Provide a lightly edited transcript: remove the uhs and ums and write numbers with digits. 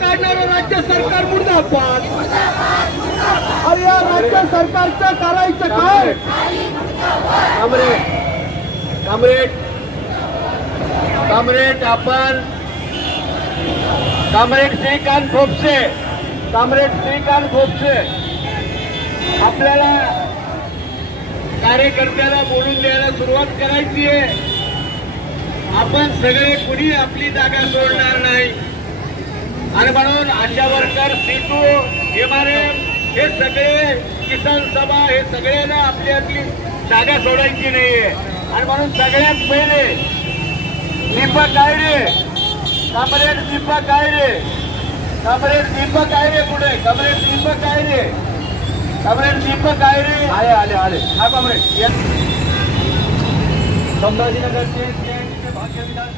काढणारं राज्य सरकार मुर्दाबाद। अरे या राज्य सरकारचं करायचं काय? कामरेड आपण कामरेड श्रीकांत खोपसे आपल्याला कार्यकर्त्याला बोलून द्यायला सुरुवात करायची आहे। आपण सगळे कुणी आपली जागा सोडणार नाही आणि म्हणून आशा वर्कर, सीटू, एमआरएम हे सगळे, किसान सभा हे सगळ्यांना आपली जागा सोडायची नाहीये। आणि म्हणून सगळ्यात पहिले दीपक आयरे, कामरेड दीपक आयरे पुढे, कामरेड दीपक आयरे आले हा कामरेड संभाजीनगरचे भाग्य विधान